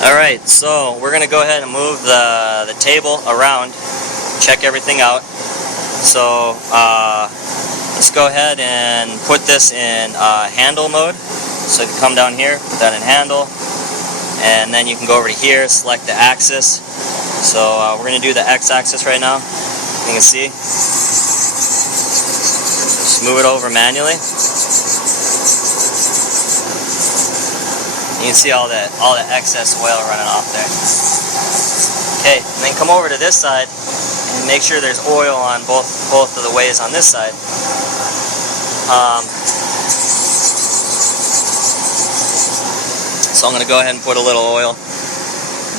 Alright, so we're going to go ahead and move the table around, check everything out. So let's go ahead and put this in handle mode. So you can come down here, put that in handle, and then you can go over to here, select the axis. So we're going to do the x-axis right now. You can see. Just move it over manually. You can see all the excess oil running off there. Okay, and then come over to this side and make sure there's oil on both of the ways on this side. So I'm going to go ahead and put a little oil,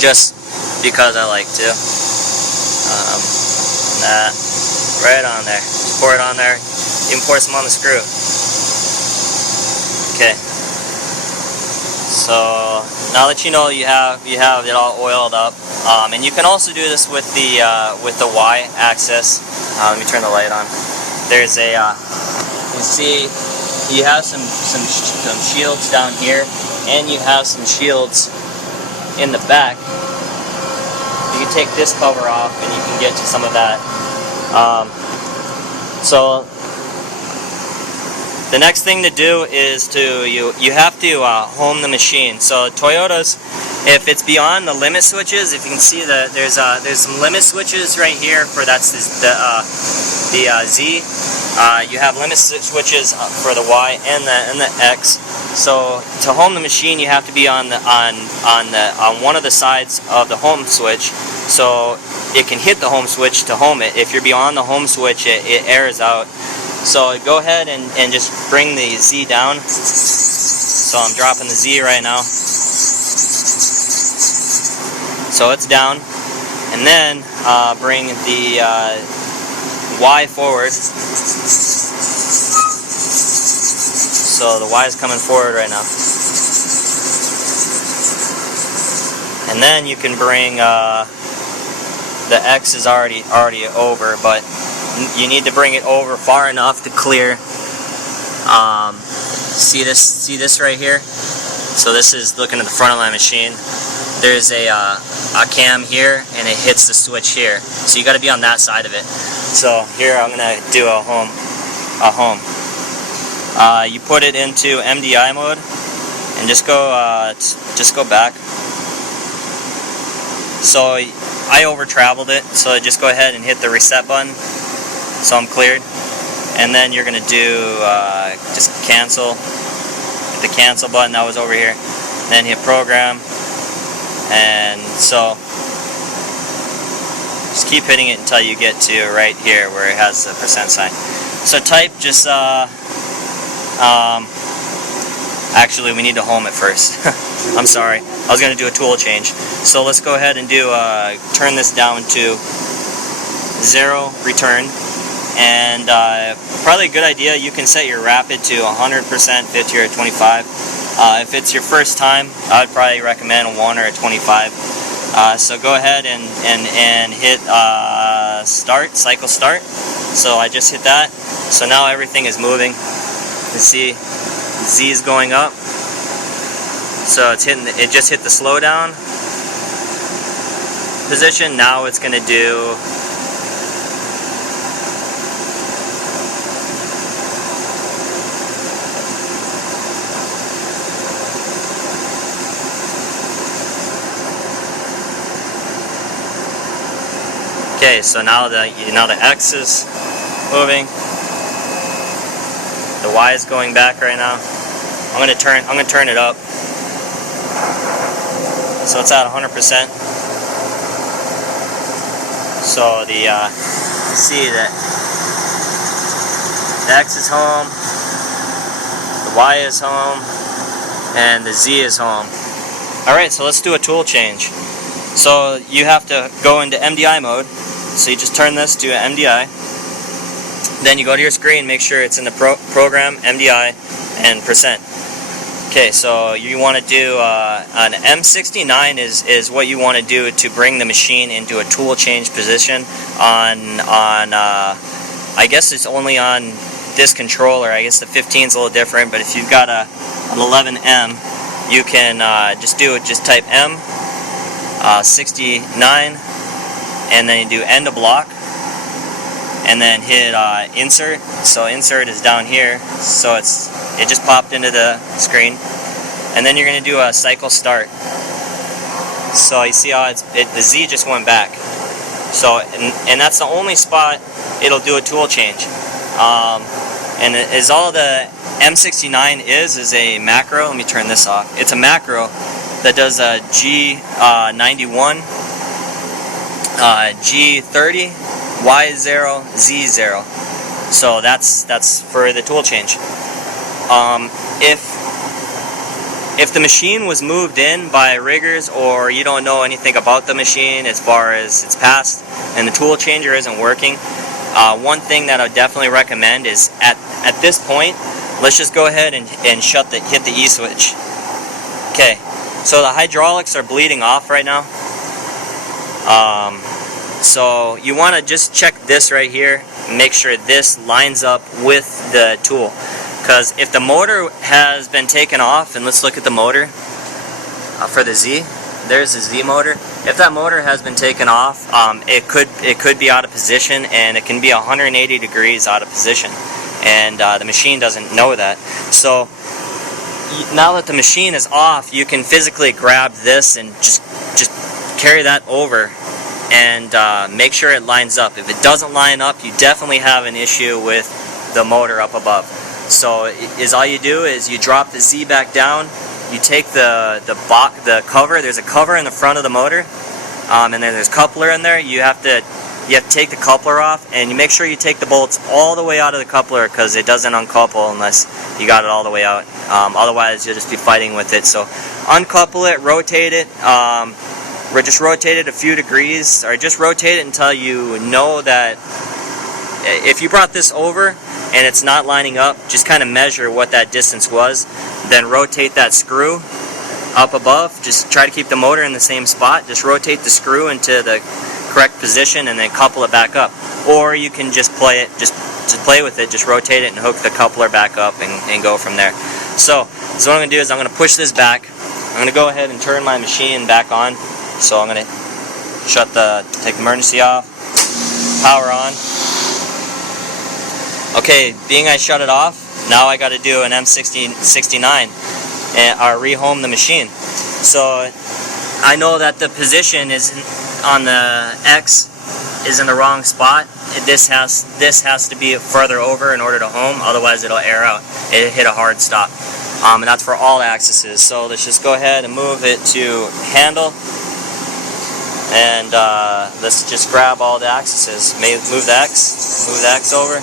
just because I like to. That right on there. Just pour it on there. Even pour some on the screw. Okay. So now that you know you have it all oiled up, and you can also do this with the y-axis. Let me turn the light on. There's a you see you have some shields down here, and you have some shields in the back. You can take this cover off, and you can get to some of that. So the next thing to do is you have to home the machine. So Toyotas, if it's beyond the limit switches, if you can see there's some limit switches right here for the Z. You have limit switches for the Y and the X. So to home the machine, you have to be on one of the sides of the home switch, so it can hit the home switch to home it. If you're beyond the home switch, it airs out. So go ahead and just bring the Z down. So I'm dropping the Z right now. So it's down. And then bring the Y forward. So the Y is coming forward right now. And then you can bring the X is already over, but you need to bring it over far enough to clear. See this right here? So this is looking at the front of my machine. There's a cam here, and it hits the switch here. So you got to be on that side of it. So here I'm gonna do a home. You put it into MDI mode, and just go back. So I over traveled it, so just go ahead and hit the reset button. So I'm cleared, and then you're gonna do just cancel. Hit the cancel button that was over here, then hit program, and so just keep hitting it until you get to right here where it has the % sign. So type just actually we need to home it first. I'm sorry, I was gonna do a tool change. So let's go ahead and do turn this down to 0 return. And probably a good idea, you can set your rapid to 100%, 50 or 25. If it's your first time, I would probably recommend a 1 or a 25. So go ahead and hit start, cycle start. So I just hit that. So now everything is moving. You see Z is going up. So it's hitting. It just hit the slowdown position. Now it's going to do. Okay, so now the X is moving. The Y is going back right now. I'm gonna turn it up. So it's at 100%. So you see that the X is home, the Y is home, and the Z is home. Alright, so let's do a tool change. So you have to go into MDI mode. So you just turn this to MDI. Then you go to your screen, make sure it's in the program, MDI, and %. Okay, so you want to do an M69 is what you want to do to bring the machine into a tool change position on I guess it's only on this controller. I guess the 15 is a little different, but if you've got an 11M, you can just type M 69, and then you do end of block, and then hit insert. So insert is down here, so it just popped into the screen, and then you're going to do a cycle start. So you see how the Z just went back. So and that's the only spot it'll do a tool change. And it is all the M69 is a macro. Let me turn this off. It's a macro that does a G91, G30, Y0, Z0. So that's for the tool change. If the machine was moved in by riggers, or you don't know anything about the machine as far as it's past and the tool changer isn't working, one thing that I would definitely recommend is at this point, let's just go ahead and hit the E switch. Okay, so the hydraulics are bleeding off right now. So you want to just check this right here, make sure this lines up with the tool. Because if the motor has been taken off, and let's look at the motor for the Z. There's the Z motor. If that motor has been taken off, it could be out of position, and it can be 180 degrees out of position, and the machine doesn't know that. So now that the machine is off, you can physically grab this and just carry that over and make sure it lines up. If it doesn't line up, you definitely have an issue with the motor up above. So all you do is you drop the Z back down. You take the cover. There's a cover in the front of the motor, and then there's a coupler in there. You have to take the coupler off, and you make sure you take the bolts all the way out of the coupler, because it doesn't uncouple unless you got it all the way out. Otherwise, you'll just be fighting with it. So uncouple it, rotate it. Just rotate it a few degrees, or just rotate it until you know that if you brought this over and it's not lining up, just kind of measure what that distance was, then rotate that screw up above. Just try to keep the motor in the same spot. Just rotate the screw into the correct position and then couple it back up. Or you can just play with it, just rotate it and hook the coupler back up and go from there. So what I'm going to do is I'm going to push this back. I'm going to go ahead and turn my machine back on. So I'm going to take the emergency off, power on. Okay, being I shut it off, now I got to do an M69 and rehome the machine. So I know that the position is on the X is in the wrong spot. This has to be further over in order to home, otherwise it'll air out. It'll hit a hard stop. And that's for all axes. So let's just go ahead and move it to handle. And let's just grab all the axes. Move the X over.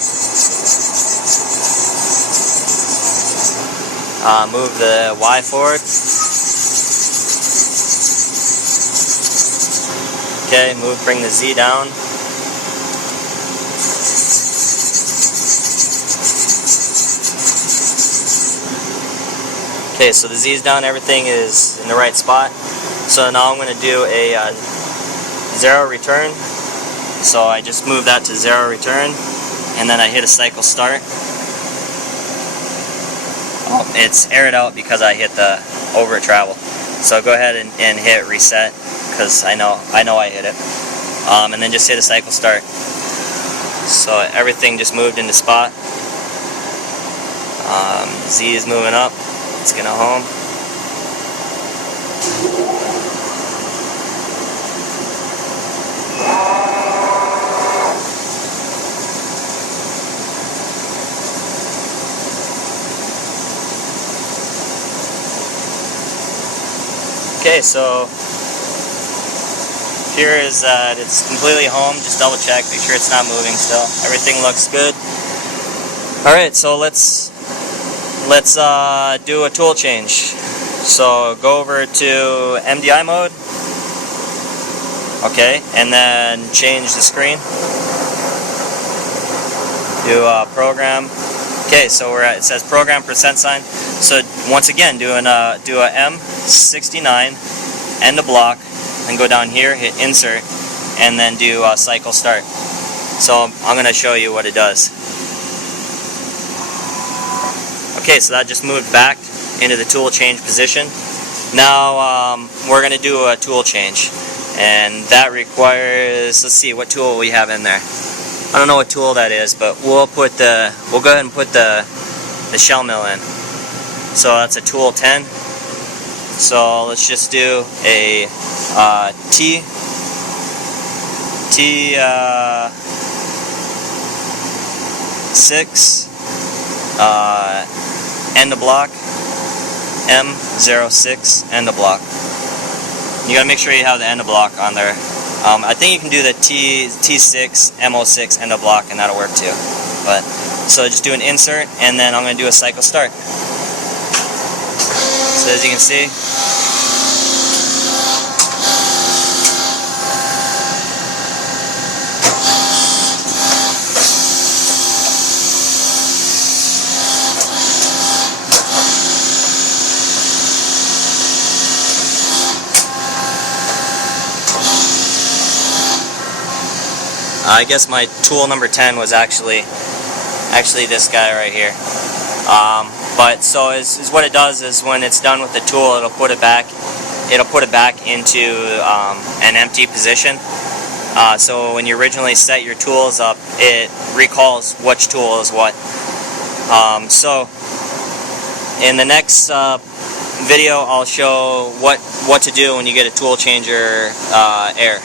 Move the Y forward. Okay, bring the Z down. Okay, so the Z is down, everything is in the right spot. So now I'm going to do a 0 return. So I just move that to 0 return, and then I hit a cycle start. Oh, it's aired out because I hit the over travel. So go ahead and hit reset, because I know I hit it. And then just hit a cycle start. So everything just moved into spot. Z is moving up. It's gonna home. Okay, so here is it's completely home. Just double check, make sure it's not moving still. Everything looks good. Alright, so let's do a tool change. So go over to MDI mode. Okay, and then change the screen. Do program. Okay, so it says program %sign. So once again, do a M69, end of block, then go down here, hit insert, and then do cycle start. So I'm going to show you what it does. Okay, so that just moved back into the tool change position. Now we're going to do a tool change. and that requires, let's see what tool we have in there. I don't know what tool that is, but we'll go ahead and put the shell mill in. So that's a tool 10. So let's just do a T6 end of block, M06 end of block. You gotta make sure you have the end of block on there. I think you can do the T6 M06 end of block, and that'll work too. But so just do an insert, and then I'm gonna do a cycle start. So as you can see, I guess my tool number 10 was actually this guy right here. But so is what it does is when it's done with the tool, it'll put it back into an empty position. So when you originally set your tools up, it recalls which tool is what. So in the next video, I'll show what to do when you get a tool changer error.